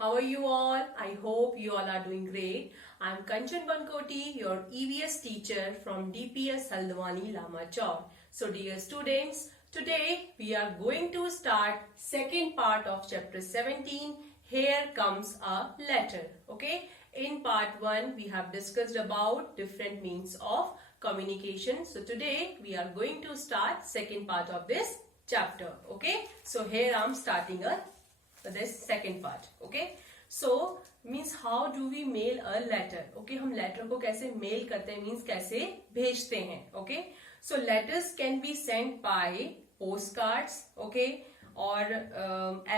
How are you all? I hope you all are doing great. I'm Kanchan Bankoti, your EVS teacher from DPS Haldwani Lama Chaur. So dear students, today we are going to start second part of chapter 17. Here comes a letter. Okay. In part 1, we have discussed about different means of communication. So today we are going to start second part of this chapter. Okay. So here I'm starting this second part. Okay. So means how do we mail a letter? Okay. हम letter को कैसे mail करते हैं, means कैसे भेजते हैं. Okay. So letters can be sent by postcards. Okay. Or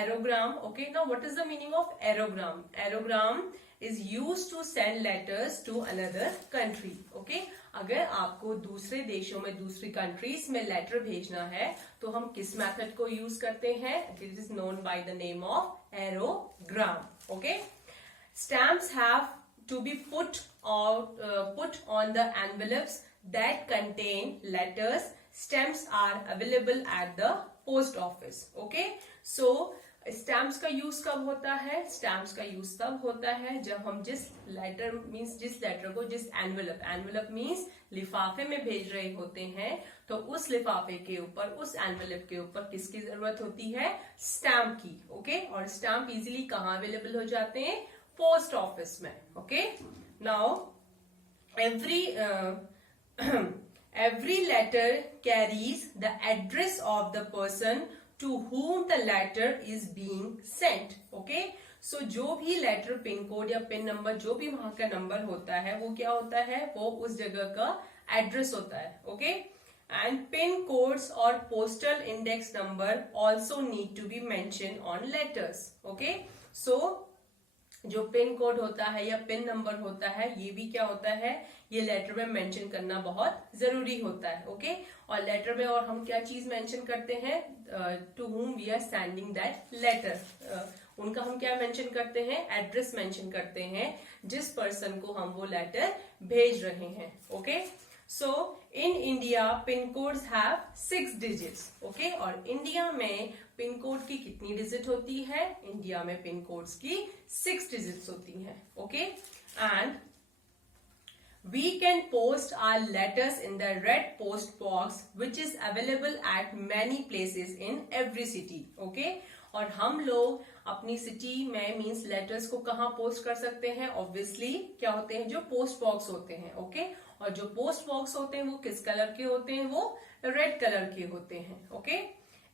aerogram. Okay. Now what is the meaning of aerogram? Aerogram is used to send letters to another country. Okay. अगर आपको दूसरे देशों में, दूसरी कंट्रीज में लेटर भेजना है तो हम किस मेथड को यूज करते हैं? It is known by the name of aerogram. Okay. Stamps have to be put on the envelopes that contain letters. Stamps are available at the post office. Okay. So stamps का use कब होता है? Stamps का use तब होता है जब हम जिस लेटर मीन्स जिस लेटर को जिस एनवेलप मीन्स लिफाफे में भेज रहे होते हैं तो उस लिफाफे के ऊपर, उस एनवेलप के ऊपर किसकी जरूरत होती है? स्टैम्प की. ओके. और स्टैम्प इजीली कहाँ अवेलेबल हो जाते हैं? पोस्ट ऑफिस में. Okay. Now every letter carries the address of the person to whom the letter is being sent. Okay. So जो भी लेटर पिन कोड या पिन नंबर जो भी वहां का नंबर होता है वो क्या होता है? वो उस जगह का एड्रेस होता है. ओके. एंड पिन कोड्स और postal index number also need to be mention on letters. Okay. So जो पिन कोड होता है या पिन नंबर होता है ये भी क्या होता है? ये लेटर में मेंशन करना बहुत जरूरी होता है. ओके. और लेटर में और हम क्या चीज मेंशन करते हैं? To whom we are sending that letter. उनका हम क्या मेंशन करते हैं? एड्रेस मेंशन करते हैं जिस पर्सन को हम वो लेटर भेज रहे हैं. Okay. So in India pin codes have 6 digits. Okay. और इंडिया में पिन कोड की कितनी डिजिट होती है? इंडिया में पिन कोड्स की 6 डिजिट्स होती हैं. Okay. And we can post our letters in the red post box which is available at many places in every city. Okay. और हम लोग अपनी सिटी में मीन्स लेटर्स को कहाँ पोस्ट कर सकते हैं? ऑब्वियसली क्या होते हैं? जो पोस्ट बॉक्स होते हैं. ओके. और जो पोस्ट बॉक्स होते हैं वो किस कलर के होते हैं? वो रेड कलर के होते हैं. Okay.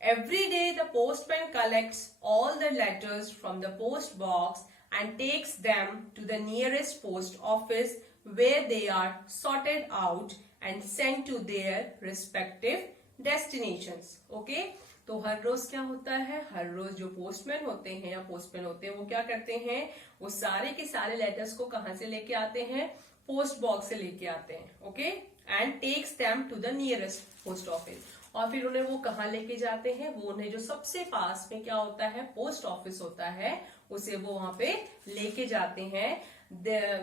Every day the postman collects all the letters from the post box and takes them to the nearest post office where they are sorted out and sent to their respective destinations. Okay? तो हर रोज क्या होता है? हर रोज जो postman होते हैं या postman होते हैं वो क्या करते हैं? वो सारे के सारे लेटर्स को कहाँ से लेके आते हैं? पोस्ट बॉक्स से लेके आते हैं. Okay. And takes them to the nearest post office. और फिर उन्हें वो कहाँ लेके जाते हैं? वो उन्हें जो सबसे पास में क्या होता है? पोस्ट ऑफिस होता है, उसे वो वहां पे लेके जाते हैं.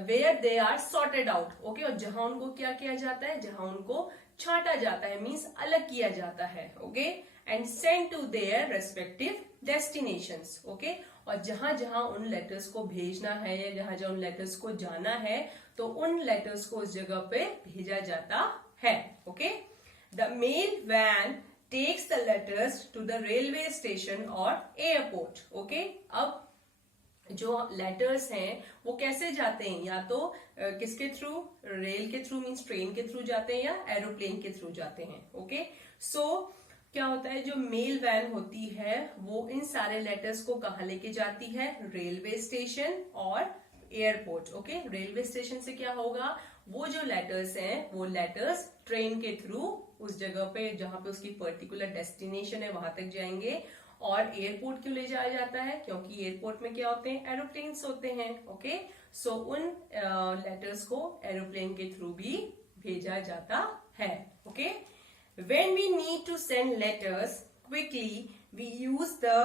Where they are sorted out. Okay. और जहां उनको क्या किया जाता है? जहां उनको छांटा जाता है मीन्स अलग किया जाता है. Okay. And send to their respective destinations. Okay. और जहां जहां उन लेटर्स को भेजना है या जहां जहां उन लेटर्स को जाना है तो उन लेटर्स को उस जगह पे भेजा जाता है. Okay. The mail van takes the letters to the railway station or airport. Okay. अब जो लेटर्स हैं वो कैसे जाते हैं? या तो किसके थ्रू? रेल के थ्रू मीन्स ट्रेन के थ्रू जाते हैं या एरोप्लेन के थ्रू जाते हैं. ओके. सो क्या होता है? जो मेल वैन होती है वो इन सारे लेटर्स को कहाँ लेके जाती है? रेलवे स्टेशन और एयरपोर्ट. ओके. रेलवे स्टेशन से क्या होगा? वो जो लेटर्स हैं वो लेटर्स ट्रेन के थ्रू उस जगह पे जहां पे उसकी पर्टिकुलर डेस्टिनेशन है वहां तक जाएंगे. और एयरपोर्ट क्यों ले जाया जाता है? क्योंकि एयरपोर्ट में क्या होते हैं? एरोप्लेन्स होते हैं. ओके. सो उन लेटर्स को एरोप्लेन के थ्रू भी भेजा जाता है. Okay. When we need to send letters quickly, we use the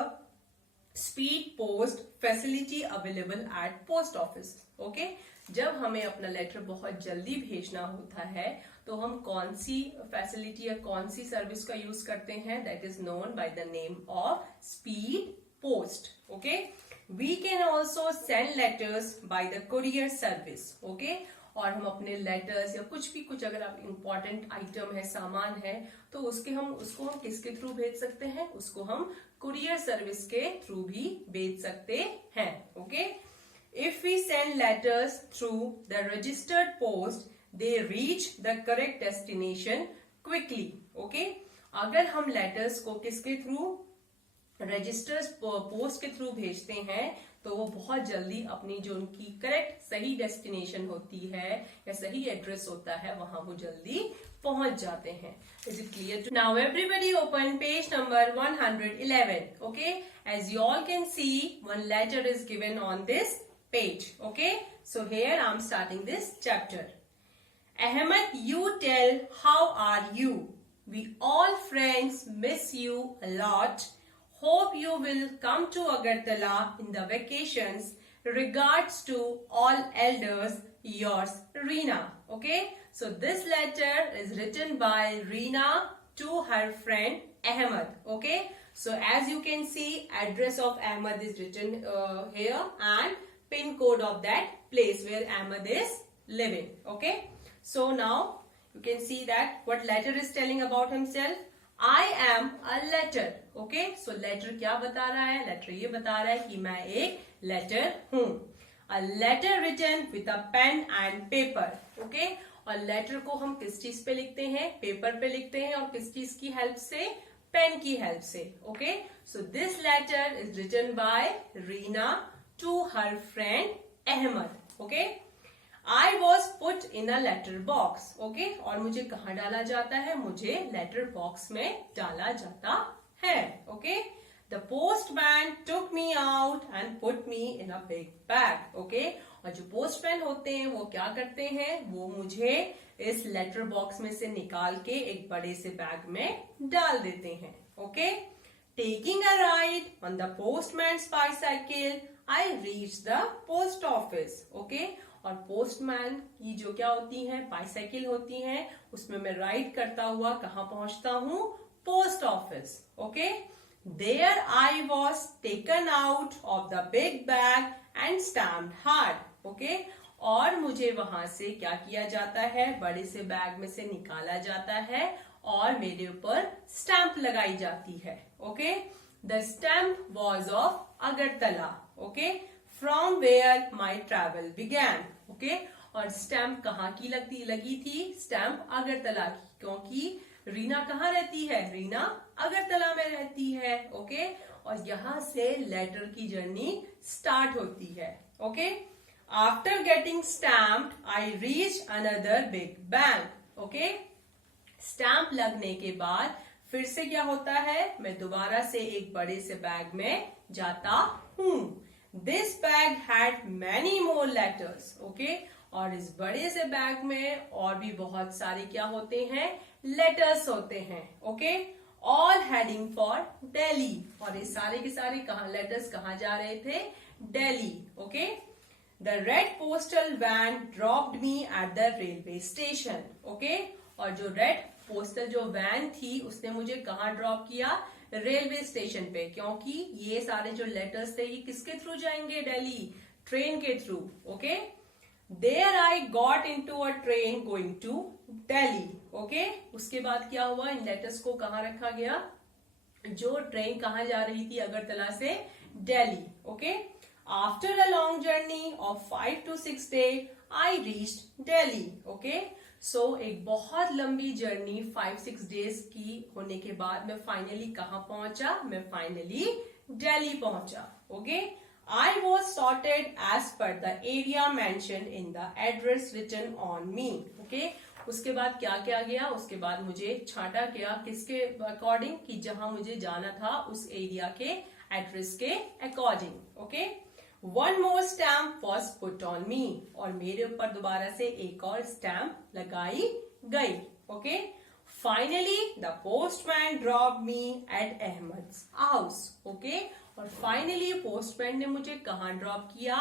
speed post facility available at post office. Okay. जब हमें अपना लेटर बहुत जल्दी भेजना होता है तो हम कौन सी फैसिलिटी या कौन सी सर्विस का यूज करते हैं? That is known by the name of speed post. Okay. We can also send letters by the courier service, okay. और हम अपने लेटर्स या कुछ अगर आप इंपॉर्टेंट आइटम है, सामान है, तो उसको हम किसके थ्रू भेज सकते हैं, उसको हम कुरियर सर्विस के थ्रू भी भेज सकते हैं, okay. If we send letters through the registered post they reach the correct destination quickly, okay. अगर हम लेटर्स को किसके थ्रू, रजिस्टर्स पोस्ट के थ्रू भेजते हैं, तो वो बहुत जल्दी अपनी जो उनकी करेक्ट सही डेस्टिनेशन होती है या सही एड्रेस होता है, वहां वो जल्दी पहुंच जाते हैं। Is it clear? Now everybody open page number 111, okay. As you all can see, one letter is given on this page, okay. So here I am starting this chapter. Ahmed, you tell, how are you? We all friends miss you a lot. Hope you will come to Agartala in the vacations. Regards to all elders, yours, Reena. Okay, so this letter is written by Reena to her friend Ahmed. Okay, so as you can see, address of Ahmed is written here and pin code of that place where Ahmed is living. Okay, so now you can see that what letter is telling about himself. I am a letter. Okay, so letter क्या बता रहा है? letter ये बता रहा है कि मैं एक letter हूँ. A letter written with a pen and paper. Okay, और letter को हम किस चीज पे लिखते हैं? पेपर पे लिखते हैं. और किस चीज की हेल्प से? पेन की हेल्प से. Okay, so this letter is written by Reena to her friend Ahmed. Okay, I was put in a letter box. Okay, और मुझे कहाँ डाला जाता है? मुझे लेटर बॉक्स में डाला जाता है. Okay, the postman took me out and put me in a big bag. Okay, और जो पोस्टमैन होते हैं वो क्या करते हैं? वो मुझे इस लेटर बॉक्स में से निकाल के एक बड़े से बैग में डाल देते हैं. Okay, taking a ride on the postman's bicycle, I reached the post office. Okay, और पोस्टमैन की जो क्या होती है, बाइसाइकिल होती है, उसमें मैं राइड करता हुआ कहाँ पहुंचता हूँ? Post office. Okay, there I was taken out of the big bag and stamped hard. Okay, और मुझे वहां से क्या किया जाता है? बड़े से बैग में से निकाला जाता है और मेरे ऊपर स्टैंप लगाई जाती है. Okay, the stamp was of Agartala. Okay, from where my travel began. Okay, और स्टैम्प कहाँ की लगी थी? स्टैम्प अगरतला की, क्योंकि रीना कहाँ रहती है? रीना अगरतला में रहती है. ओके, और यहां से लेटर की जर्नी स्टार्ट होती है. Okay, after getting stamp I reach another big bank. Okay, stamp लगने के बाद फिर से क्या होता है? मैं दोबारा से एक बड़े से बैग में जाता हूं. This bag had many more letters. Okay, और इस बड़े से बैग में और भी बहुत सारे क्या होते हैं? लेटर्स होते हैं. Okay, all heading for Delhi. और ये सारे के सारे लेटर्स कहाँ जा रहे थे? Delhi. Okay, the red postal van dropped me at the railway station. Okay, और जो रेड पोस्टल जो वैन थी उसने मुझे कहाँ ड्रॉप किया? रेलवे स्टेशन पे, क्योंकि ये सारे जो लेटर्स थे ये किसके थ्रू जाएंगे? दिल्ली, ट्रेन के through. Okay, there I got into a train going to Delhi. Okay, उसके बाद क्या हुआ? इन लेटर्स को कहाँ रखा गया? जो ट्रेन कहाँ जा रही थी? अगरतला से Delhi. Okay, after a long journey of 5 to 6 days I reached Delhi. Okay, so एक बहुत लंबी जर्नी 5-6 डेज की होने के बाद मैं फाइनली कहाँ पहुंचा? मैं फाइनली दिल्ली पहुंचा. Okay, I was sorted as per the area mention in the address written on me. Okay, उसके बाद क्या किया गया? उसके बाद मुझे छांटा गया किसके अकॉर्डिंग? कि जहां मुझे जाना था उस एरिया के एड्रेस के according. Okay, One more stamp was put on me. और मेरे ऊपर दोबारा से एक और स्टैम्प लगाई गई. Okay, finally the postman drop me at Ahmad's house. Okay, और फाइनली पोस्टमैन ने मुझे कहाँ ड्रॉप किया?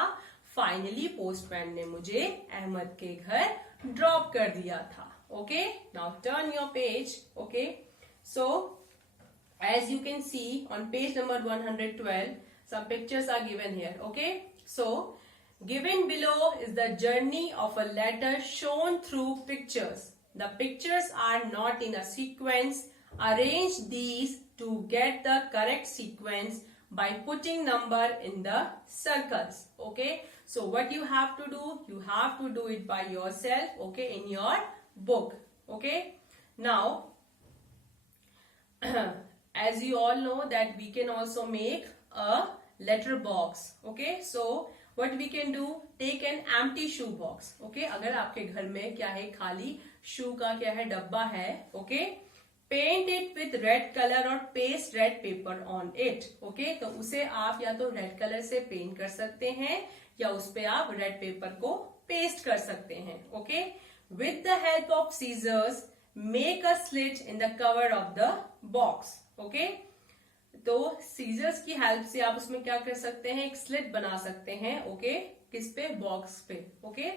फाइनली पोस्टमैन ने मुझे अहमद के घर ड्रॉप कर दिया था. Okay, now turn your page. Okay, so as you can see on page number 112, some pictures are given here. Okay, so given below is the journey of a letter shown through pictures. The pictures are not in a sequence. Arrange these to get the correct sequence by putting number in the circles. Okay, so what you have to do, you have to do it by yourself, okay, in your book. Okay, now as you all know that we can also make a letter box. Okay, so what we can do, take an empty shoe box. Okay, अगर आपके घर में क्या है, खाली शू का क्या है, डब्बा है. Okay, paint it with red colour और paste red paper on it. Okay, तो उसे आप या तो रेड कलर से पेंट कर सकते हैं या उस पे आप रेड पेपर को पेस्ट कर सकते हैं. Okay, with the help of scissors make a slit in the cover of the box. Okay, तो सीजर्स की हेल्प से आप उसमें क्या कर सकते हैं, एक स्लिट बना सकते हैं. ओके, किस पे, बॉक्स पे. Okay,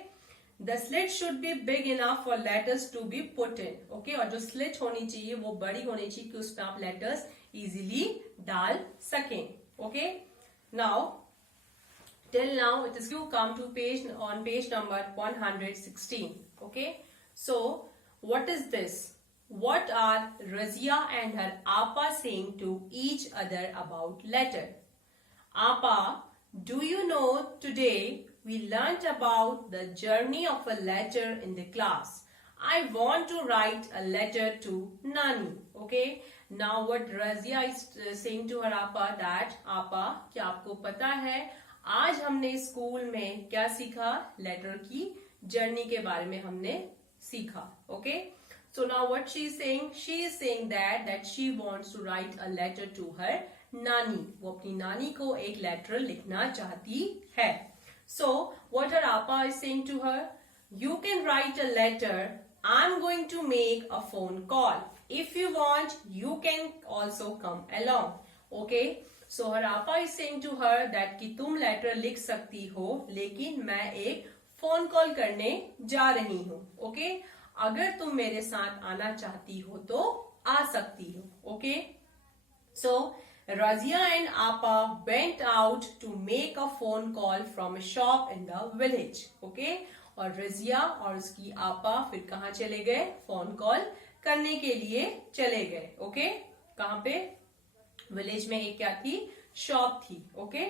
The slit should be big enough for letters to be put in. Okay, और जो slit होनी चाहिए वो बड़ी होनी चाहिए कि उसमें आप letters easily डाल सकें. Okay, now till now it is you come to page number 116. Okay, so what is this? What are Razia and her Appa saying to each other about letter? Appa, do you know today we learnt about the journey of a letter in the class. I want to write a letter to Nani. Okay, now what Razia is saying to her Appa that Appa, क्या आपको पता है आज हमने school में क्या सीखा, letter की जर्नी के बारे में हमने सीखा. Okay, so now what she is saying that she wants to write a letter to her Nani. वो अपनी नानी को एक लेटर लिखना चाहती है. So, what her Appa is saying to her, you can write a letter, I'm going to make a phone call. If you want, you can also come along. Okay, so her Appa is saying to her that कि तुम letter लिख सकती हो लेकिन मैं एक phone call करने जा रही हूँ. Okay, अगर तुम मेरे साथ आना चाहती हो तो आ सकती हो. Okay, so Razia and Appa went out to make a phone call from a shop in the village. Okay, और Razia और उसकी Appa फिर कहाँ चले गए, फोन कॉल करने के लिए चले गए. Okay, कहाँ पे, विलेज में एक क्या थी, शॉप थी. Okay,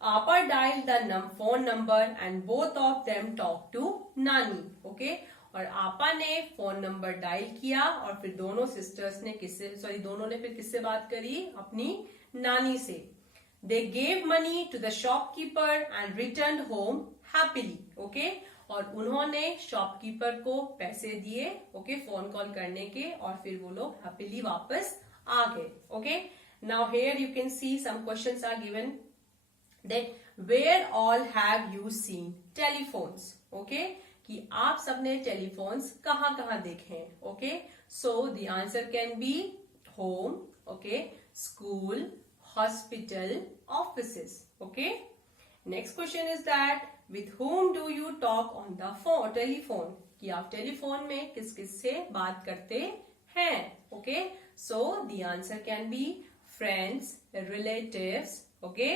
Appa dialed the phone number and both of them talked to Nani. Okay, और आपा ने फोन नंबर डायल किया और फिर दोनों सिस्टर्स ने दोनों ने फिर किससे बात करी, अपनी नानी से. They gave money to the shopkeeper and returned home happily. Okay, और उन्होंने शॉपकीपर को पैसे दिए. Okay, फोन कॉल करने के, और फिर वो लोग हैप्पीली वापस आ गए. Okay, now here you can see some questions are given that where all have you seen telephones. Okay, कि आप सबने टेलीफोन्स कहाँ कहाँ देखे हैं. Okay, so the answer can B home, okay, school, hospital, offices. Okay, next question is that with home do you talk on the phone, telephone, कि आप telephone में किस किस से बात करते हैं. Okay, so the answer can be friends, relatives. Okay,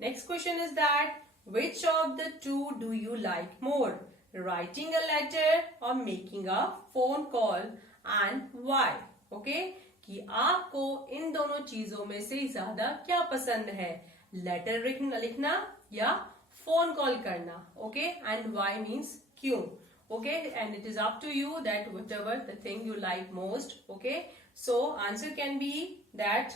next question is that which of the two do you like more, writing a letter or making a phone call, and why? Okay, कि आपको इन दोनों चीजों में से ज्यादा क्या पसंद है, लेटर लिखना या फोन कॉल करना. ओके, एंड वाई मीन्स क्यों. Okay, and it is up to you that whatever the thing you like most. Okay, so answer can be that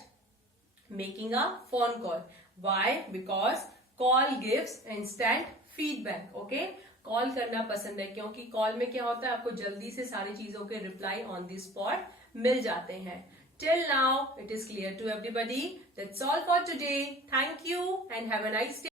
making a phone call. Why? Because call gives instant feedback. Okay, call करना पसंद है क्योंकि call में क्या होता है, आपको जल्दी से सारी चीजों के रिप्लाई ऑन द स्पॉट मिल जाते हैं. Till now it is clear to everybody. That's all for today. Thank you and have a nice day.